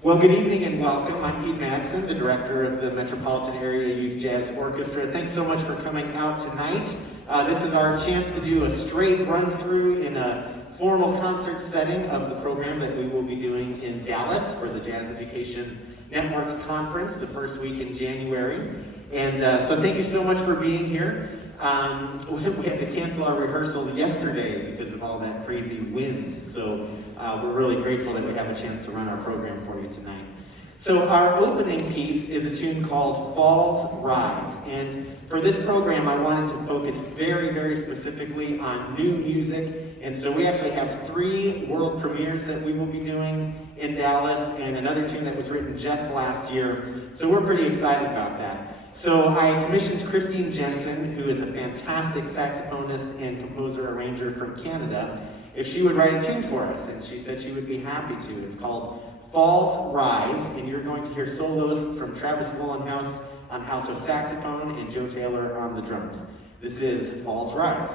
Well, good evening and welcome. I'm Pete Madsen, the director of the Metropolitan Area Youth Jazz Orchestra. Thanks so much for coming out tonight. This is our chance to do a straight run through in a formal concert setting of the program that we will be doing in Dallas for the Jazz Education Network Conference the first week in January. And so thank you so much for being here. We had to cancel our rehearsal yesterday because of all that crazy wind. So we're really grateful that we have a chance to run our program for you tonight. So our opening piece is a tune called Falls Rise. And for this program, I wanted to focus very, very specifically on new music. And so we actually have 3 world premieres that we will be doing in Dallas and another tune that was written just last year. So we're pretty excited about that. So I commissioned Christine Jensen, who is a fantastic saxophonist and composer-arranger from Canada, if she would write a tune for us, and she said she would be happy to. It's called Falls Rise, and you're going to hear solos from Travis Wolenhouse on alto saxophone and Joe Taylor on the drums. This is Falls Rise.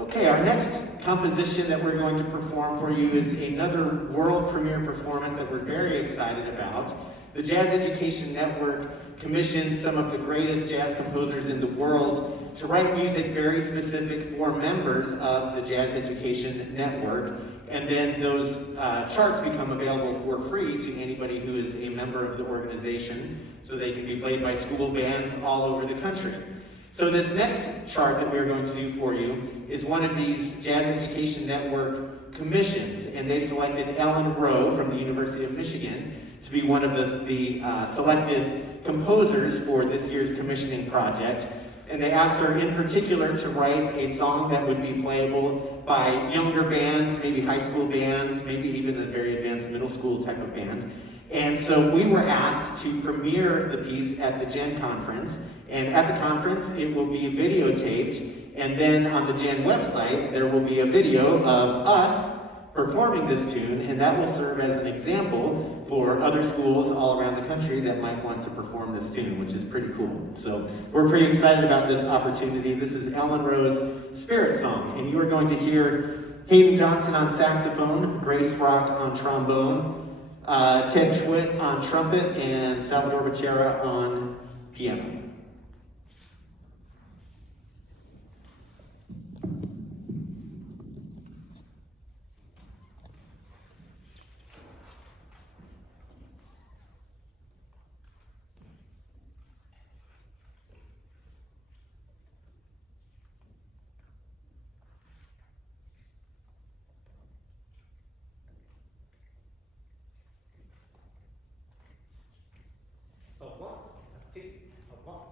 Okay, our next composition that we're going to perform for you is another world premiere performance that we're very excited about. The Jazz Education Network commissioned some of the greatest jazz composers in the world to write music very specific for members of the Jazz Education Network, and then those charts become available for free to anybody who is a member of the organization, so they can be played by school bands all over the country. So this next chart that we're going to do for you is one of these Jazz Education Network commissions, and they selected Ellen Rowe from the University of Michigan to be one of the selected composers for this year's commissioning project. And they asked her in particular to write a song that would be playable by younger bands, maybe high school bands, maybe even a very advanced middle school type of band. And so we were asked to premiere the piece at the Gen Conference. And at the conference, it will be videotaped. And then on the Gen website, there will be a video of us performing this tune, and that will serve as an example for other schools all around the country that might want to perform this tune, which is pretty cool. So we're pretty excited about this opportunity. This is Ellen Rowe's Spirit Song, and you are going to hear Hayden Johnson on saxophone, Grace Rock on trombone, Ted Schwitt on trumpet, and Salvador Becerra on piano. A one, a two, a one.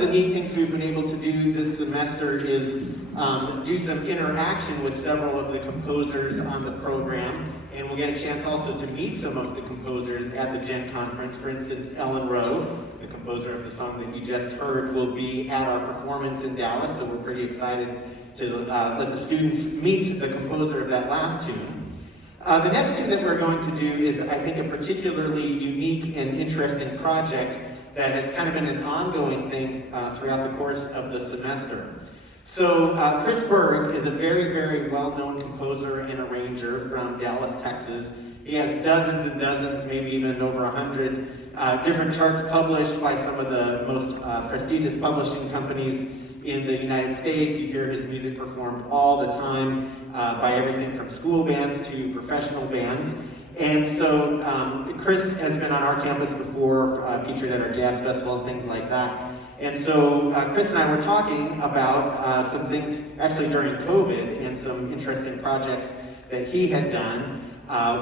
of the neat things we've been able to do this semester is do some interaction with several of the composers on the program, and we'll get a chance also to meet some of the composers at the Gen Conference. For instance, Ellen Rowe, the composer of the song that you just heard, will be at our performance in Dallas, so we're pretty excited to let the students meet the composer of that last tune. The next tune that we're going to do is, I think, a particularly unique and interesting project that has kind of been an ongoing thing throughout the course of the semester. So Chris Berg is a very, very well-known composer and arranger from Dallas, Texas. He has dozens and dozens, maybe even over 100 different charts published by some of the most prestigious publishing companies in the United States. You hear his music performed all the time by everything from school bands to professional bands. And so Chris has been on our campus before, featured at our jazz festival and things like that. And so Chris and I were talking about some things actually during COVID and some interesting projects that he had done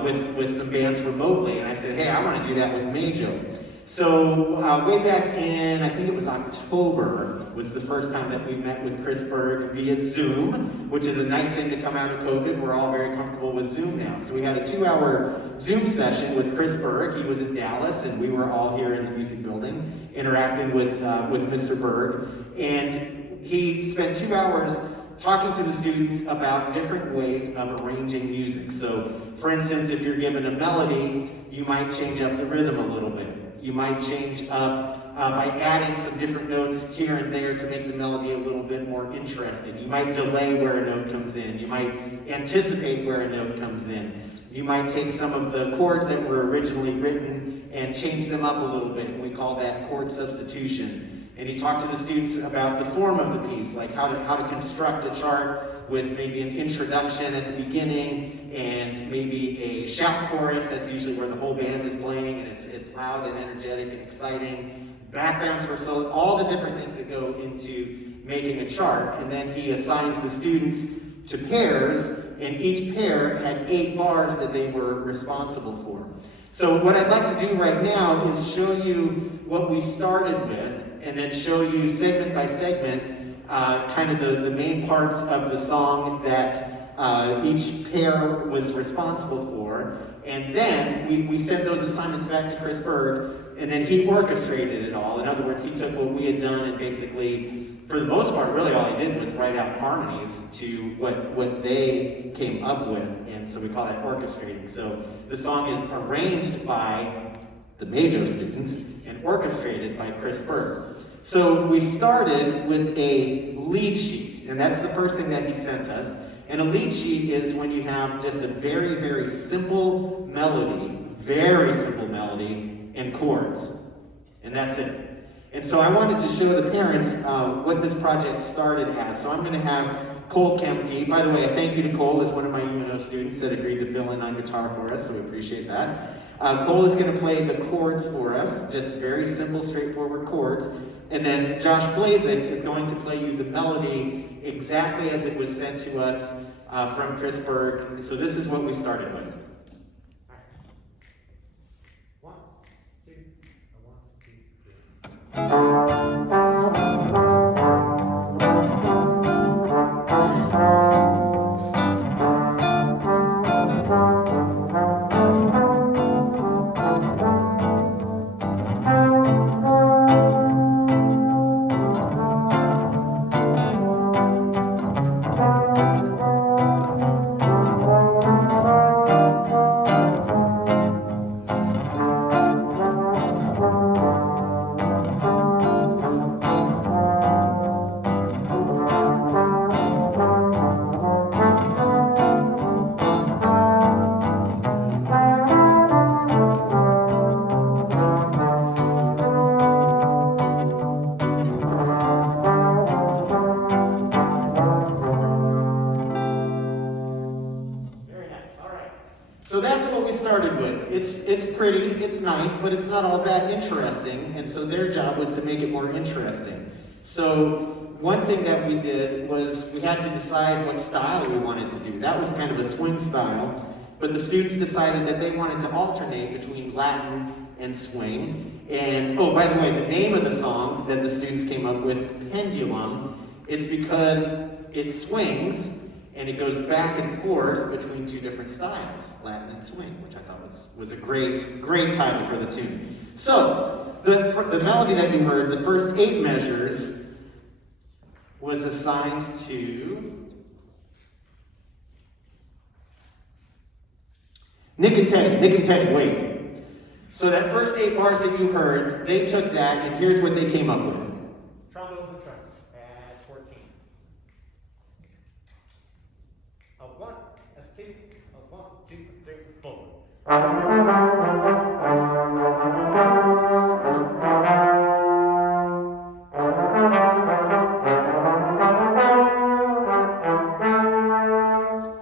with some bands remotely. And I said, hey, I want to do that with MAYJO. So way back in, I think it was October, was the first time that we met with Chris Berg via Zoom, which is a nice thing to come out of COVID. We're all very comfortable with Zoom now. So we had a 2-hour Zoom session with Chris Berg. He was in Dallas, and we were all here in the music building interacting with Mr. Berg. And he spent 2 hours talking to the students about different ways of arranging music. So, for instance, if you're given a melody, you might change up the rhythm a little bit. You might change up by adding some different notes here and there to make the melody a little bit more interesting. You might delay where a note comes in. You might anticipate where a note comes in. You might take some of the chords that were originally written and change them up a little bit, and we call that chord substitution. And he talked to the students about the form of the piece, like how to construct a chart with maybe an introduction at the beginning and maybe a shout chorus. That's usually where the whole band is playing, and it's loud and energetic and exciting. Backgrounds for solo, all the different things that go into making a chart. And then he assigns the students to pairs, and each pair had 8 bars that they were responsible for. So what I'd like to do right now is show you what we started with, and then show you segment by segment kind of the main parts of the song that each pair was responsible for. And then we sent those assignments back to Chris Berg, and then he orchestrated it all. In other words, he took what we had done and basically, for the most part, really all he did was write out harmonies to what they came up with, and so we call that orchestrating. So the song is arranged by the MAYJO students and orchestrated by Chris Berg. So we started with a lead sheet, and that's the first thing that he sent us. And a lead sheet is when you have just a very, very simple melody, and chords. And that's it. And so I wanted to show the parents what this project started as. So I'm going to have Cole Kemke. By the way, a thank you to Cole, as one of my UNO students that agreed to fill in on guitar for us, so we appreciate that. Cole is going to play the chords for us, just very simple, straightforward chords. And then Josh Blazek is going to play you the melody exactly as it was sent to us from Chris Berg. So this is what we started with. One, two, So that's what we started with. It's pretty, it's nice, but it's not all that interesting, and so their job was to make it more interesting. So one thing that we did was we had to decide what style we wanted to do. That was kind of a swing style, but the students decided that they wanted to alternate between Latin and swing. And, oh, by the way, the name of the song that the students came up with, Pendulum, it's because it swings and it goes back and forth between two different styles, Latin and swing, which I thought was a great title for the tune. So, the melody that you heard, the first 8 measures, was assigned to Nick and Teddy, wave. So that first 8 bars that you heard, they took that, and here's what they came up with. Trombones and trumpets at 14. A 1, a 2, a 1, 2, 3, 4.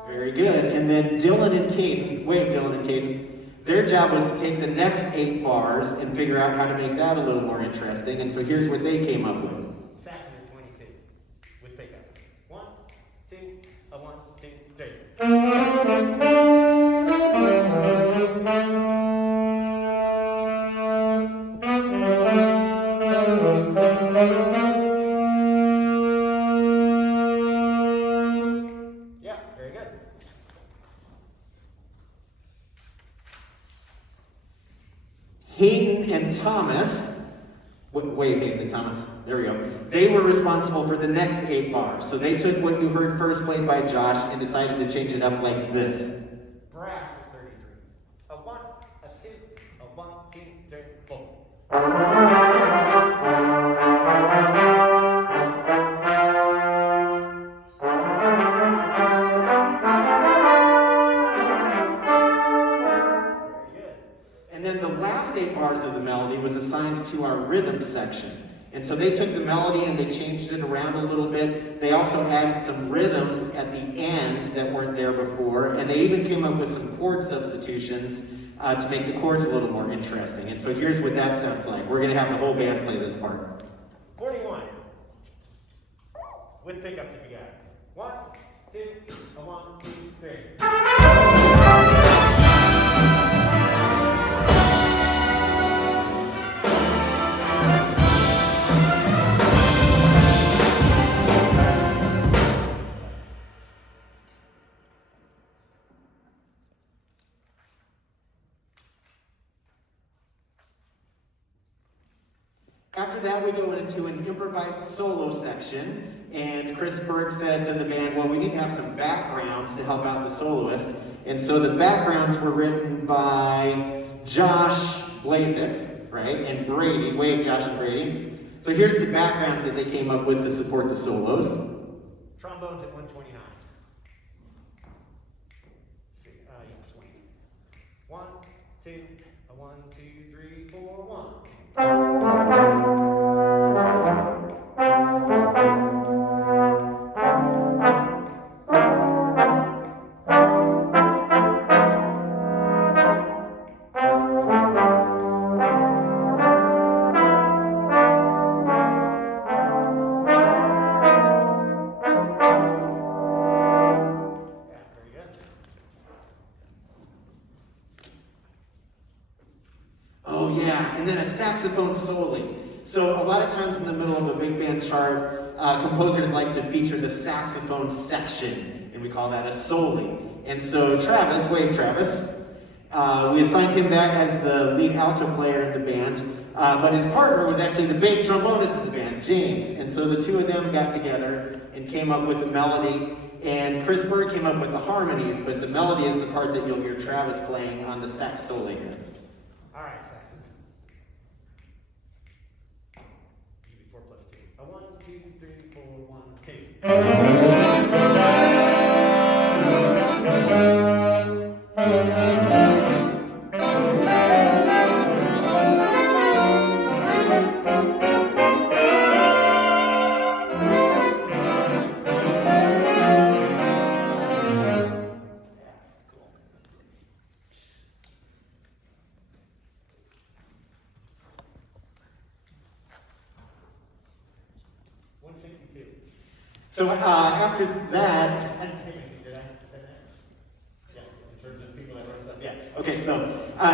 Very good. And then Dylan and Caden, their job was to take the next 8 bars and figure out how to make that a little more interesting. And so here's what they came up with. Saxon at 22 with pickup. 1, 2, a 1, 2, 3. Yeah, very good. Hayden and Thomas, wait, Hayden and Thomas, there we go. They were responsible for the next 8 bars. So they took what you heard first played by Josh and decided to change it up like this. Brass at 33. A 1, a 2, a 1, 2, 3, 4. And then the last 8 bars of the melody was assigned to our rhythm section. And so they took the melody and they changed it around a little bit. They also added some rhythms at the end that weren't there before. And they even came up with some chord substitutions to make the chords a little more interesting. And so here's what that sounds like. We're going to have the whole band play this part. 41. With pickups if you got it. 1, 2, a 1, 2, 3. After that, we go into an improvised solo section, and Chris Berg said to the band, well, we need to have some backgrounds to help out the soloist. And so the backgrounds were written by Josh Blazek, right, and Brady, wave Josh and Brady. So here's the backgrounds that they came up with to support the solos. Trombones at 129. Swing. 1, 2, a 1, 2, 3, 4, 1. Oh yeah, and then a saxophone solo. So a lot of times in the middle of a big band chart, composers like to feature the saxophone section, and we call that a solo. And so Travis, wave Travis, we assigned him that as the lead alto player in the band, but his partner was actually the bass trombonist in the band, James. And so the two of them got together and came up with a melody, and Chris Berg came up with the harmonies, but the melody is the part that you'll hear Travis playing on the sax solo here. All right, saxes. Give me 4 plus 2. A 1, 2, 3, 4, 1, 162. So after that, I didn't say anything, did I? Yeah, in terms of people that wrote stuff. Yeah. Okay, so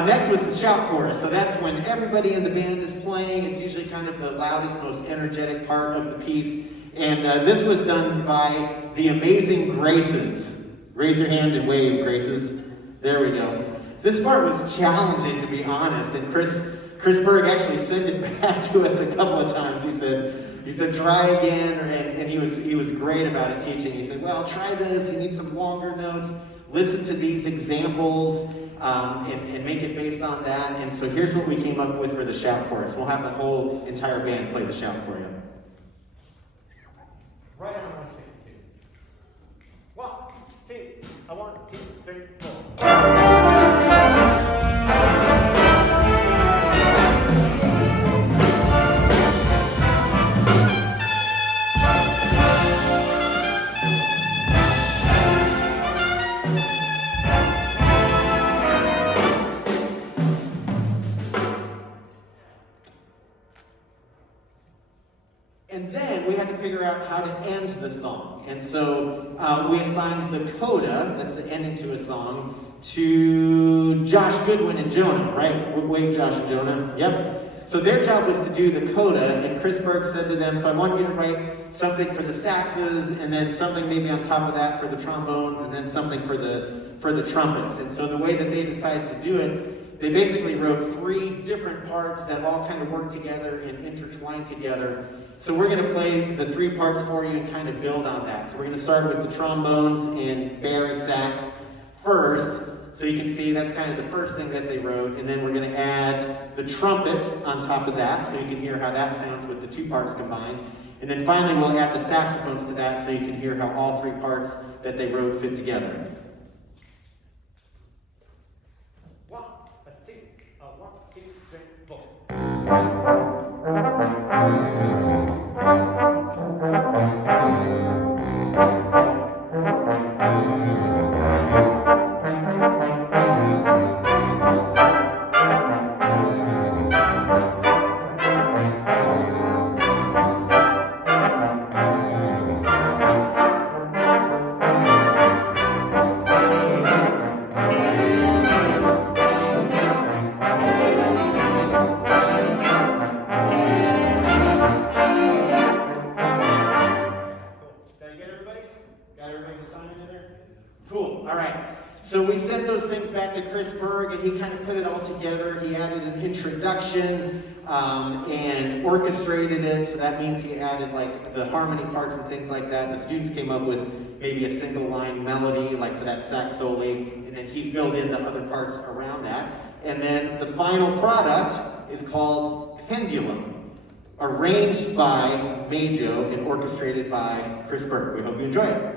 next was the shout chorus. So that's when everybody in the band is playing. It's usually kind of the loudest, most energetic part of the piece. And this was done by the Amazing Graces. Raise your hand and wave, Graces. There we go. This part was challenging, to be honest, and Chris Berg actually sent it back to us a couple of times. He said try again, and he was great about it teaching. He said, well, try this. You need some longer notes. Listen to these examples and make it based on that. And so here's what we came up with for the shout chorus. We'll have the whole entire band play the shout for you. Right on 162. 1, 2, 1, 2, 3, 4. And then we had to figure out how to end the song. And so we assigned the coda, that's the ending to a song, to Josh Goodwin and Jonah, right? Wave Josh and Jonah. Yep. So their job was to do the coda, and Chris Berg said to them, so I want you to write something for the saxes, and then something maybe on top of that for the trombones, and then something for the trumpets. And so the way that they decided to do it, they basically wrote 3 different parts that all kind of work together and intertwine together. So we're going to play the 3 parts for you and kind of build on that. So we're going to start with the trombones and Barry sax first. So you can see that's kind of the first thing that they wrote. And then we're going to add the trumpets on top of that, so you can hear how that sounds with the 2 parts combined. And then finally we'll add the saxophones to that, so you can hear how all 3 parts that they wrote fit together. 1, 2, 1, 2, 3, 4. Cool, all right. So we sent those things back to Chris Berg, and he kind of put it all together. He added an introduction and orchestrated it. So that means he added like the harmony parts and things like that. The students came up with maybe a single line melody, like for that sax solo, and then he filled in the other parts around that. And then the final product is called Pendulum, arranged by MAYJO and orchestrated by Chris Berg. We hope you enjoy it.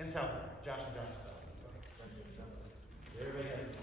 And Josh and Josh. Okay. Everybody has it.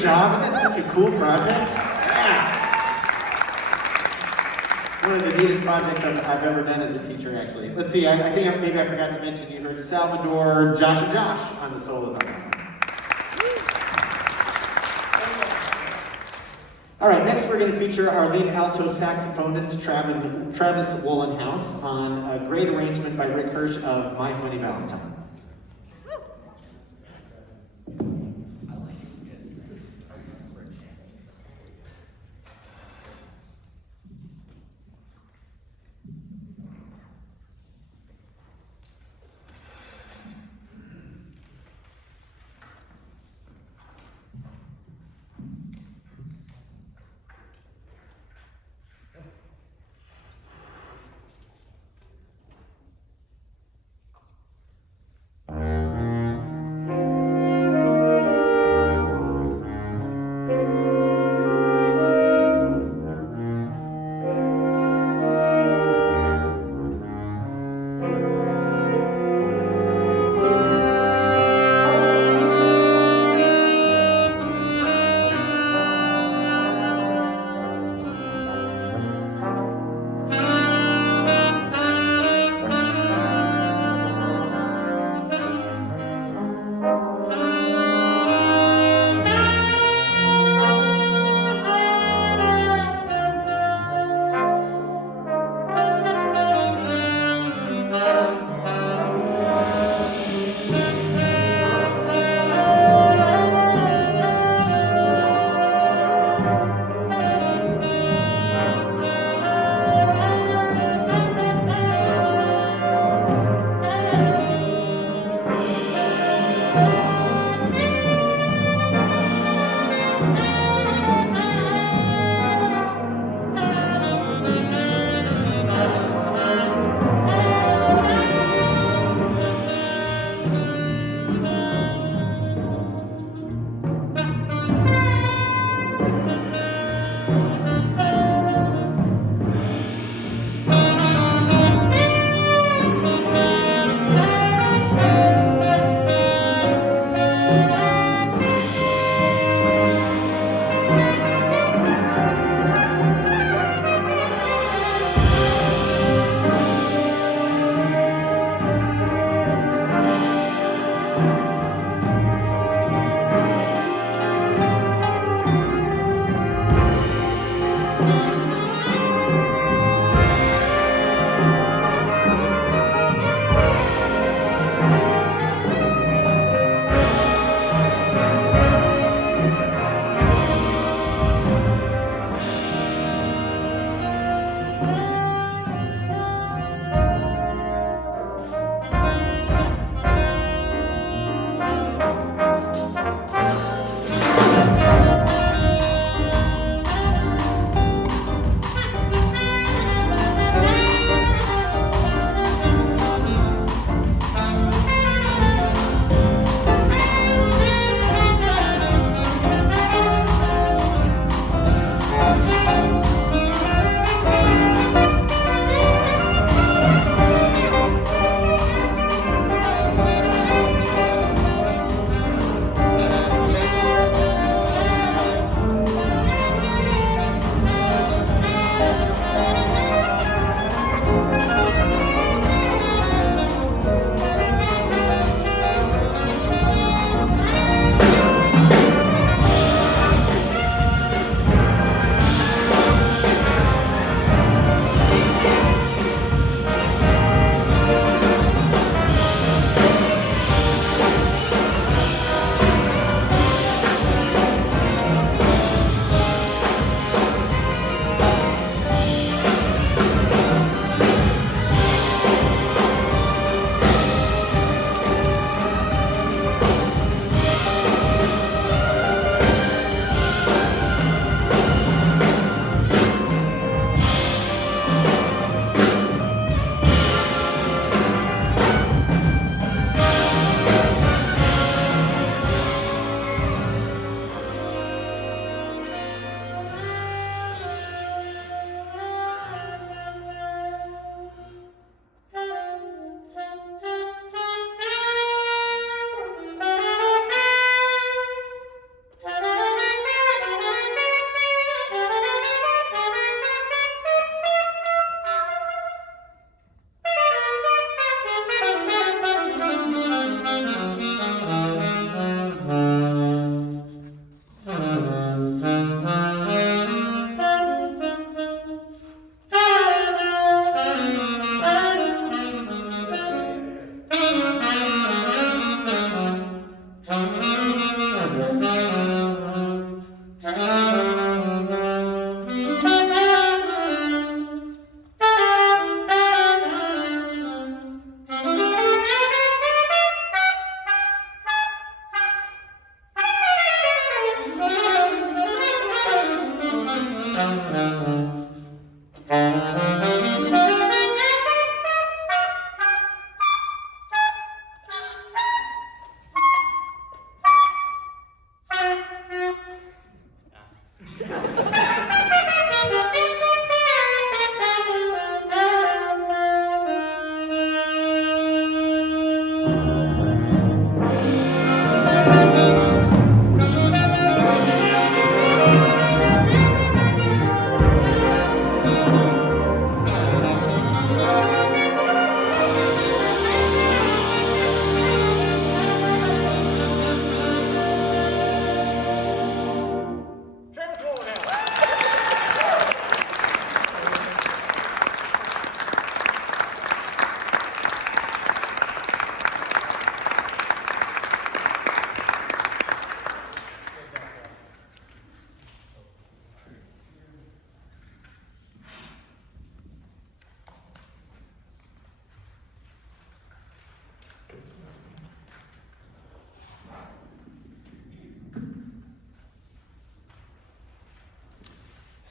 Great job. Isn't that such a cool project? Yeah. One of the neatest projects I've ever done as a teacher, actually. Let's see, I think maybe I forgot to mention, you heard Salvador, Josh and Josh on the solos on that one. All right, next we're going to feature our lead alto saxophonist, Travis Wollenhouse, on a great arrangement by Rick Hirsch of My Funny Valentine.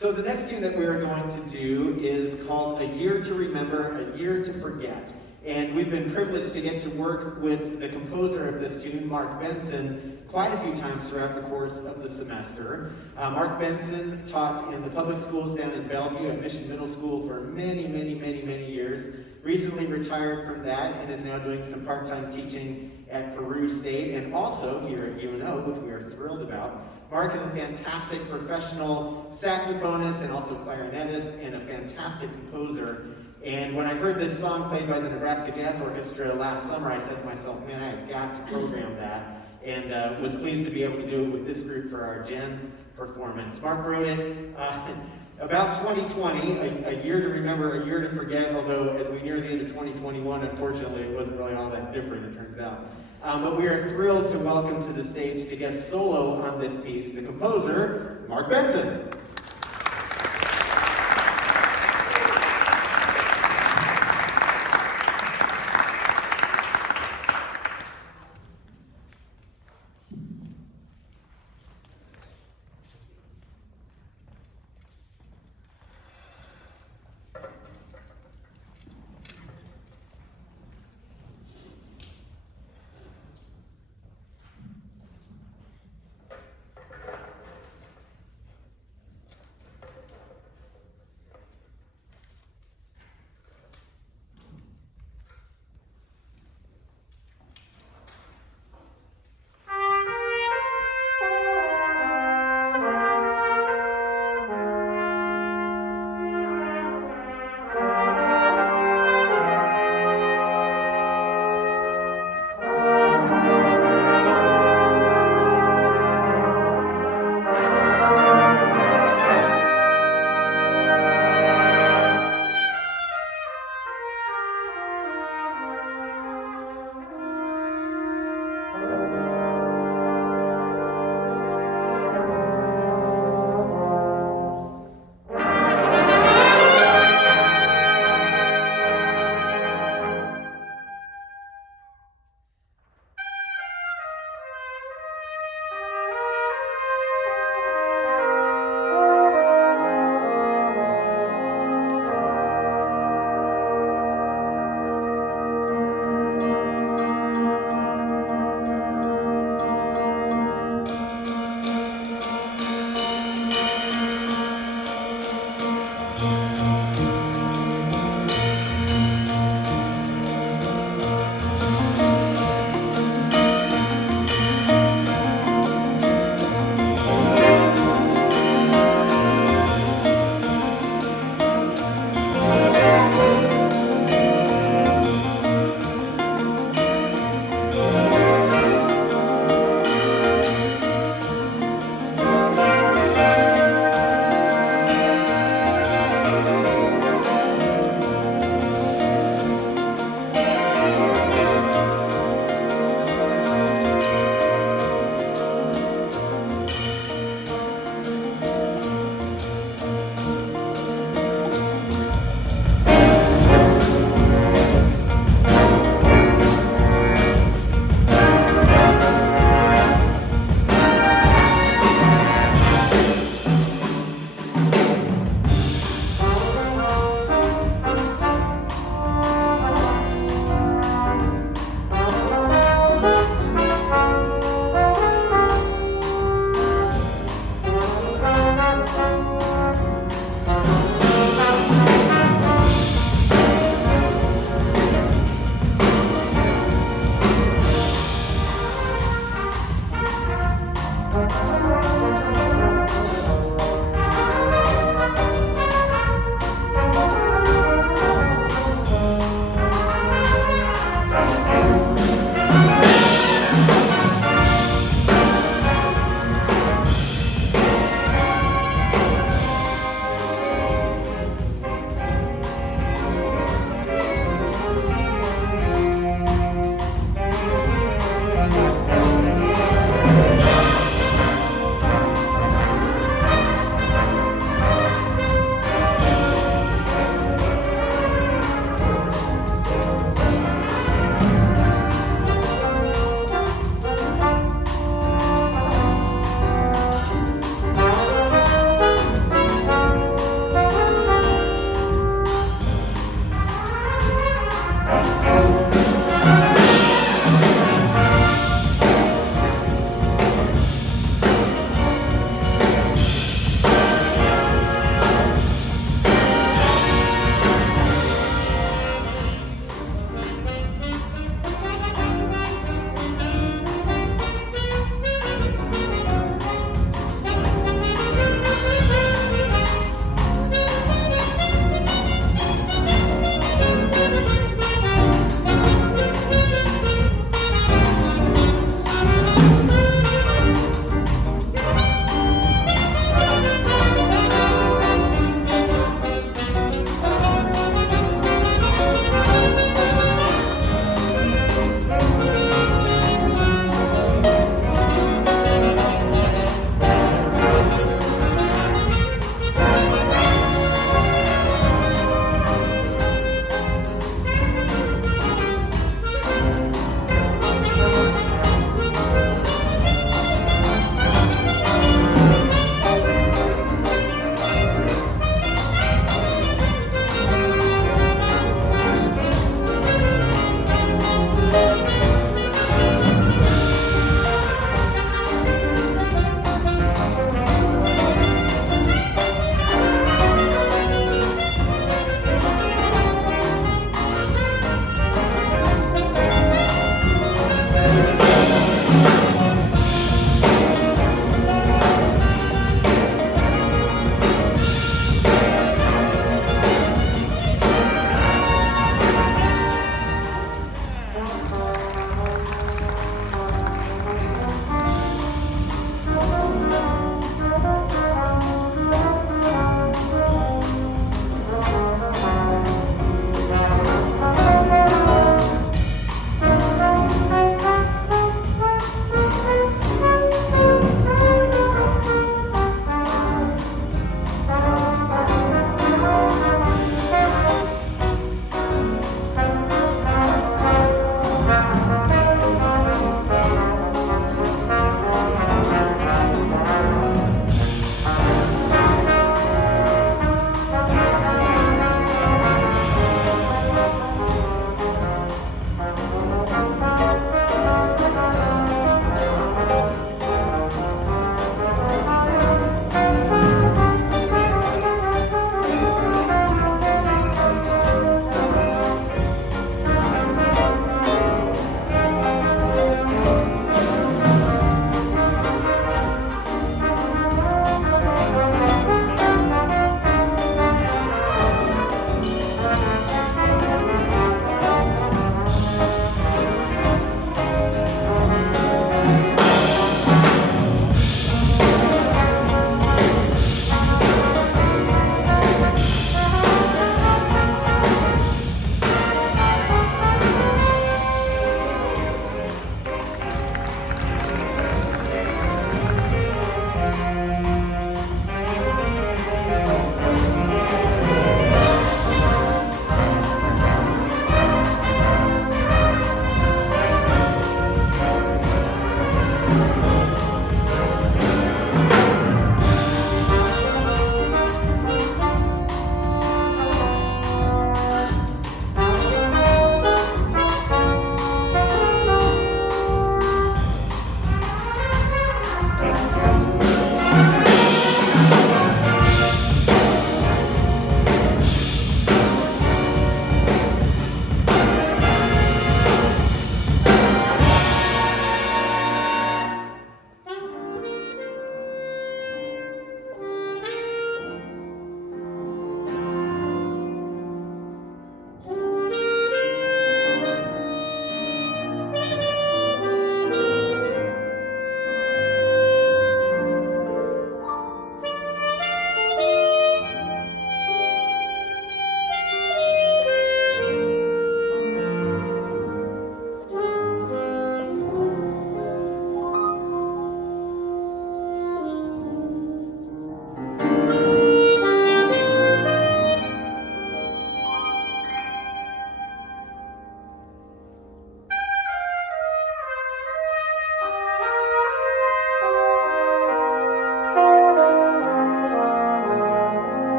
So the next tune that we are going to do is called A Year to Remember, A Year to Forget. And we've been privileged to get to work with the composer of this tune, Mark Benson, quite a few times throughout the course of the semester. Mark Benson taught in the public schools down in Bellevue at Mission Middle School for many years. Recently retired from that and is now doing some part-time teaching at Peru State and also here at UNO, which we are thrilled about. Mark is a fantastic professional saxophonist and also clarinetist and a fantastic composer. And when I heard this song played by the Nebraska Jazz Orchestra last summer, I said to myself, man, I have got to program that. And was pleased to be able to do it with this group for our Gen performance. Mark wrote it about 2020, a year to remember, a year to forget, although as we near the end of 2021, unfortunately, it wasn't really all that different, it turns out. But we are thrilled to welcome to the stage to guest solo on this piece, the composer, Mark Benson.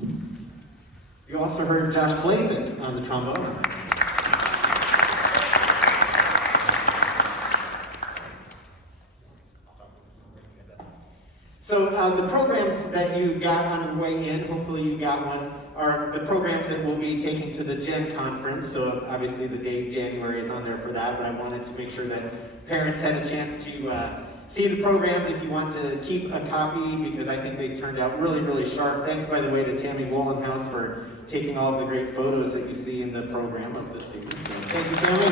You also heard Josh Blazek on the trombone. So the programs that you got on your way in, hopefully you got one, are the programs that we'll be taking to the Gen Conference. So obviously the date January is on there for that, but I wanted to make sure that parents had a chance to see the programs if you want to keep a copy, because I think they turned out really, really sharp. Thanks, by the way, to Tammy Wollenhouse for taking all of the great photos that you see in the program of the students. So thank you, Tammy.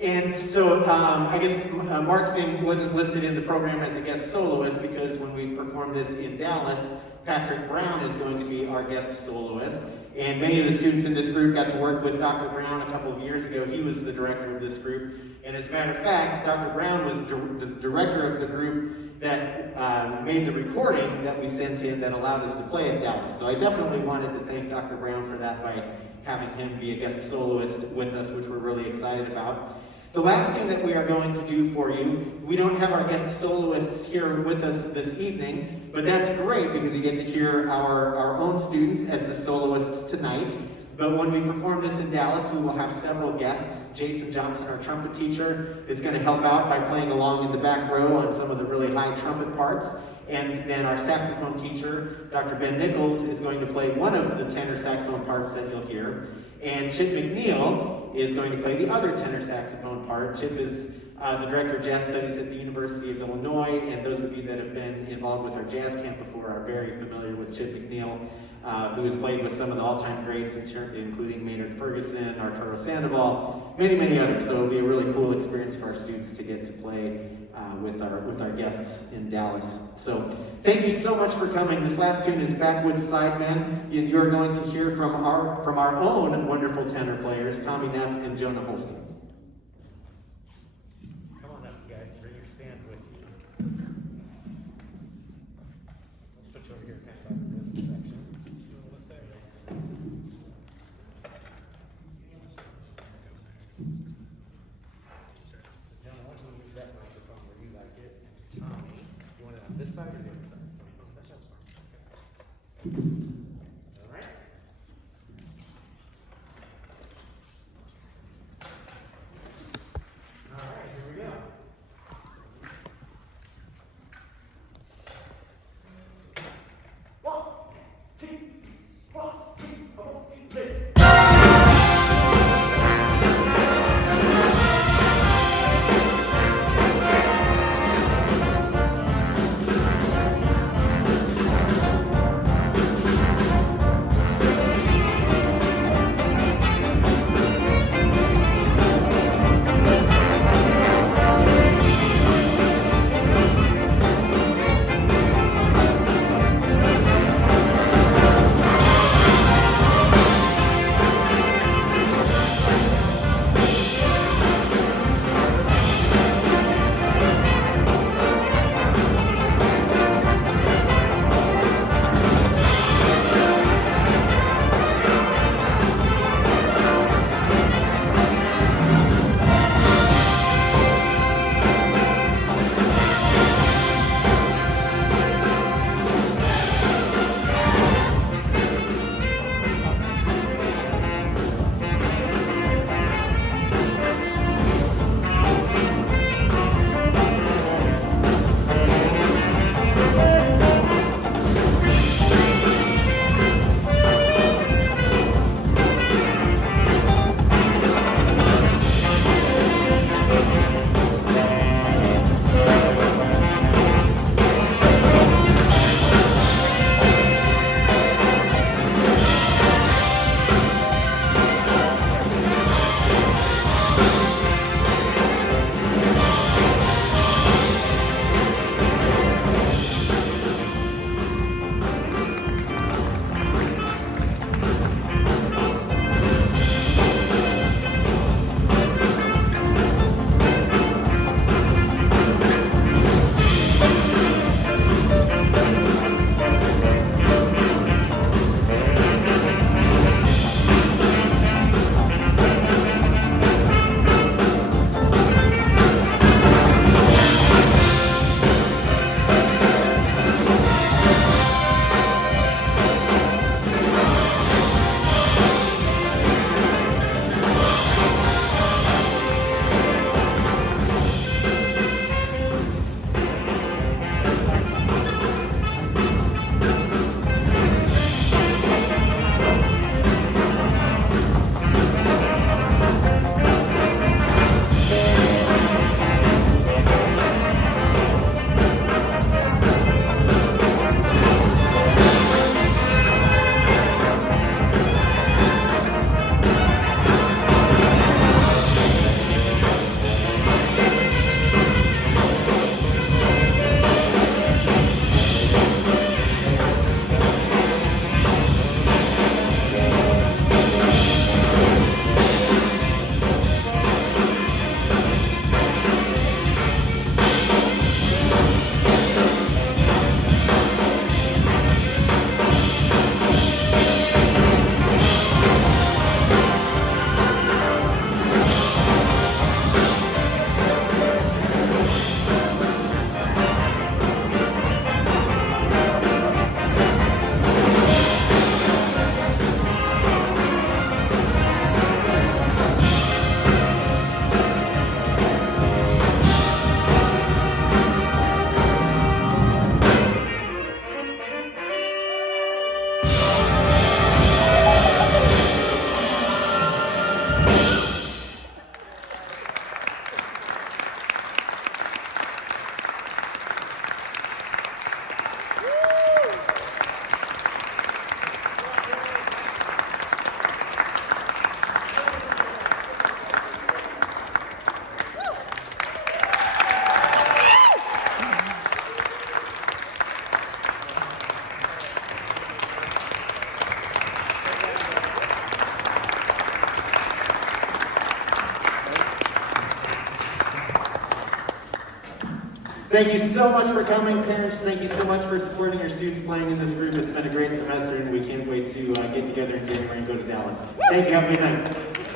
And so I guess Mark's name wasn't listed in the program as a guest soloist because when we perform this in Dallas, Patrick Brown is going to be our guest soloist. And many of the students in this group got to work with Dr. Brown a couple of years ago. He was the director of this group. And as a matter of fact, Dr. Brown was the director of the group that made the recording that we sent in that allowed us to play at Dallas. So I definitely wanted to thank Dr. Brown for that by having him be a guest soloist with us, which we're really excited about. The last tune that we are going to do for you, we don't have our guest soloists here with us this evening, but that's great because you get to hear our own students as the soloists tonight. But when we perform this in Dallas, we will have several guests. Jason Johnson, our trumpet teacher, is going to help out by playing along in the back row on some of the really high trumpet parts. And then our saxophone teacher, Dr. Ben Nichols, is going to play one of the tenor saxophone parts that you'll hear. And Chip McNeil is going to play the other tenor saxophone part. Chip is the director of jazz studies at the University of Illinois, and those of you that have been involved with our jazz camp before are very familiar with Chip McNeil, who has played with some of the all-time greats, including Maynard Ferguson, Arturo Sandoval, many, many others. So it'll be a really cool experience for our students to get to play with our guests in Dallas. So thank you so much for coming. This last tune is Backwoods Sidemen, and you're going to hear from our own wonderful tenor players, Tommy Neff and Jonah Holston. Come on up, you guys. Bring your stand with you. Let's put you over here, kind of like this section. Let's say Jonah, why don't you use that microphone where you like it? And Tommy, you want it on this side or the other side? That's fine. All right. All right, here we go. One, two, one, two, three. Thank you so much for coming, parents. Thank you so much for supporting your students playing in this group. It's been a great semester, and we can't wait to get together in January and go to Dallas. Thank you. Have a good night.